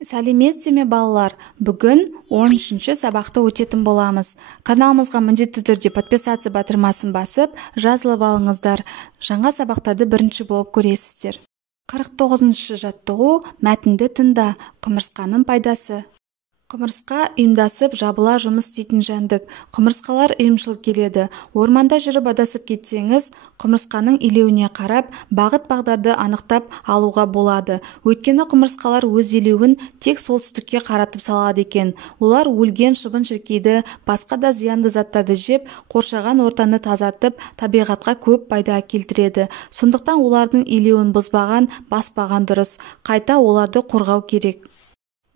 Сәлеметсіз ме балалар? Бүгін 13-ші сабақты өтетін боламыз. Каналымызға міндетті түрде подписаться батырмасын басып, жазылып алыңыздар. Жаңа сабақтарды бірінші болып көресіздер. 49-ші жаттығу мәтінді тыңда. Құмырсқаның пайдасы. Құмырсқа ұйымдасып жабыла жұмыс істейтін жәндік. Құмырсқалар ұйымшыл келеді. Орманда жүріп адасып кетсеңіз, құмырсқаның илеуіне қарап, бағыт-бағдарды анықтап алуға болады. Өйткені құмырсқалар өз илеуін тек солтүстікке қаратып салады екен. Олар өлген шыбын-шіркейді, басқа да зиянды заттарды жеп, қоршаған ортаны тазартып, табиғатқа көп пайда келтіреді. Сондықтан олардың илеуін бұзбаған, баспаған дұрыс. Қайта оларды қорғау керек.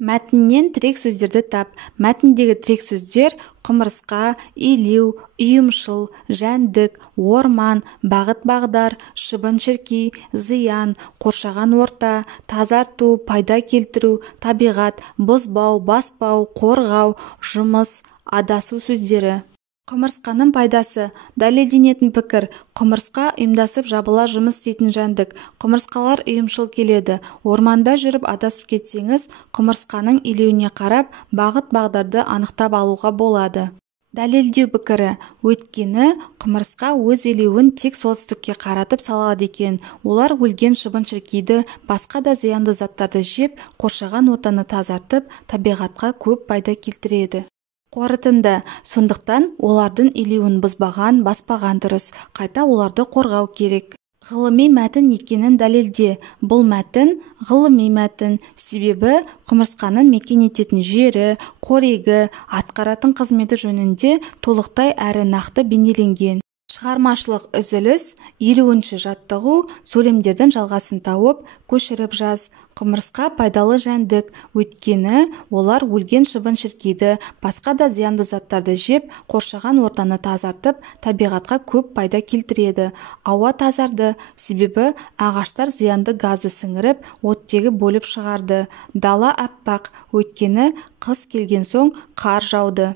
Мәтіннен тірек сөздерді тап. Мәтіндегі тірек сөздер құмырсқа, илеу, ұйымшыл, жәндік, орман, бағыт-бағдар, шыбын-шіркей, зиян, қоршаған орта, тазарту, пайда келтіру, табиғат, бұзбау, баспау, қорғау, жұмыс, адасу сөздері. Құмырсқаның пайдасы. Дәлелденетін пікір. Құмырсқа ұйымдасып жабыла жұмыс істейтін жәндік. Құмырсқалар ұйымшыл келеді. Орманда жүріп адасып кетсеңіз, құмырсқаның илеуіне қарап, бағыт-бағдарды анықтап алуға болады. Дәлелдеу пікірі. Өйткені құмырсқа өз илеуін тек солтүстікке қаратып салады екен. Олар өлген шыбын-шіркейді, басқа да зиянды заттарды жеп, қоршаған ортаны тазартып, табиғатқа көп пайда келтіреді. Қорытынды. Сондықтан олардың илеуін бұзбаған, баспаған дұрыс. Қайта оларды қорғау керек. Ғылыми мәтін екенін дәлелде. Бұл мәтін ғылыми мәтін. Себебі құмырсқаның мекен ететін жері, қорегі, атқаратын қызметі жөнінде толықтай әрі нақты бейнеленген. Шығармашылық үзіліс. 50-ші жаттығу. Сөйлемдердің жалғасын тауып, көшіріп жаз. Құмырсқа пайдалы жәндік. Өйткені олар өлген шыбын-шіркейді, басқа да зиянды заттарды жеп, қоршаған ортаны тазартып, табиғатқа көп пайда келтіреді. Ауа тазарды. Себебі ағаштар зиянды газды сіңіріп, оттегі бөліп шығарды. Дала аппақ. Өйткені қыс келген соң қар жауды.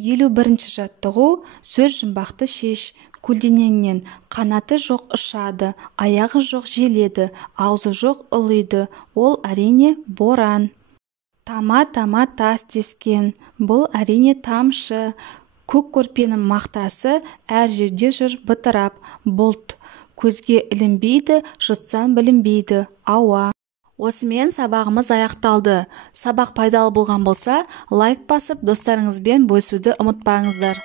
51-ші жаттығу. Сөз жұмбақты шеш. Көлденеңнен. Қанаты жоқ ұшады, аяғы жоқ желеді, аузы жоқ ұлиды. Ол әрине боран. Тама-тама тас тескен. Бұл әрине тамшы. Көк көрпенің мақтасы әр жерде жүр бытырап. Бұлт. Көзге ілінбейді, жұтсан білінбейді. Ауа. Осымен сабағымыз аяқталды. Сабақ пайдалы болған болса, лайк басып, достарыңызбен бөлісуді ұмытпаңыздар.